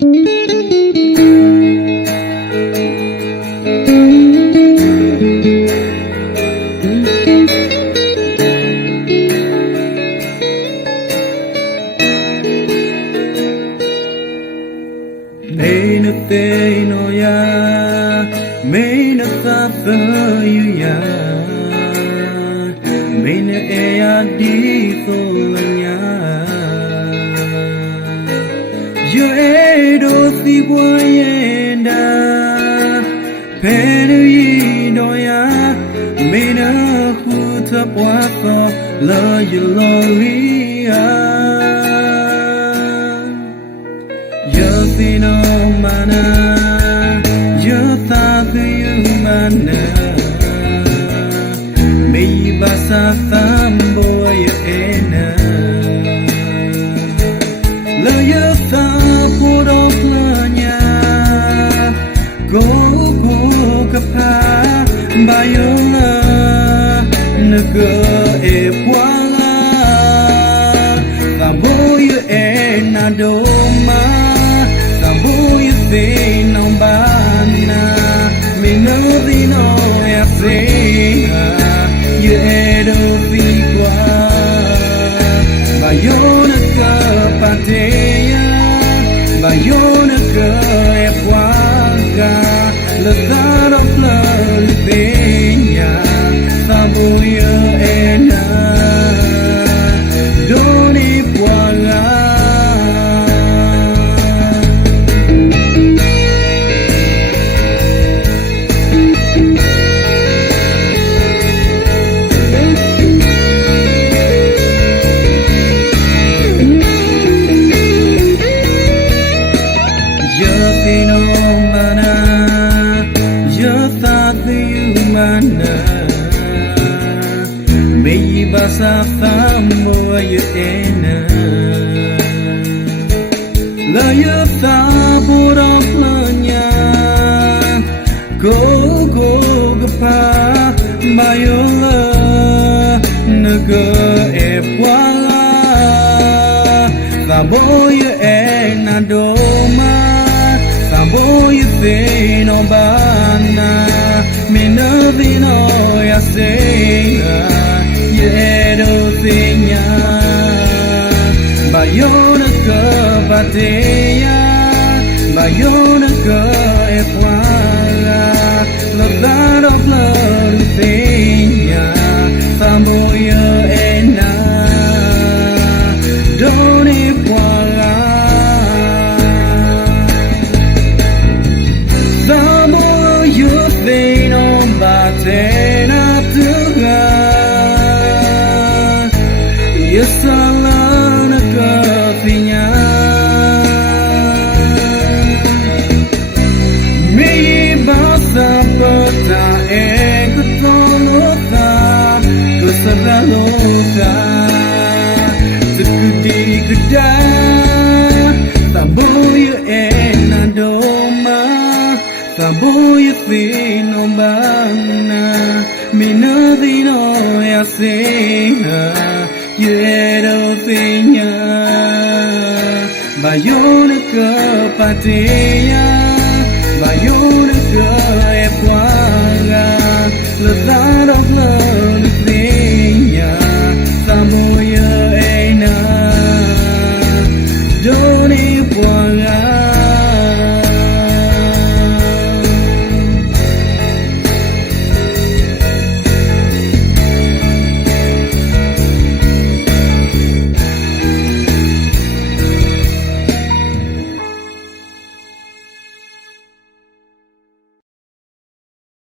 Main a thing, oh yeah, main a thought you ya, main a air deep ya. You aid of the boy and penny no ya, main a hoot up water, love you lonely. You know mana, you thought you mana, me basa tambo you ena, lo you thought put off lanya, go kapa, bayola, naga e wala, tambo you ena doma. No bana, me no vino ya frega, you edo vigua, bayona kapateya, bayona ka epuaga, the thought of love peña, sabuya ena, doni puaga. Me basa tambo you ena, la you tabur of lanya, go gapa, bayola, naga epwala, tabo you ena doma, tabo you fino bana, me no vino ya seina. Yedovinya bayona ka bateya bayona ka epuala love of love vinya tamboya ena doni puala tamboya vino batena tuga. Yes, alana kafinya. Me basa pata ekutolota, kusaralota, sekudi geda, taboya ena doma, taboya fino bana, mina vino ya seha. Yedovinya bayona kapateya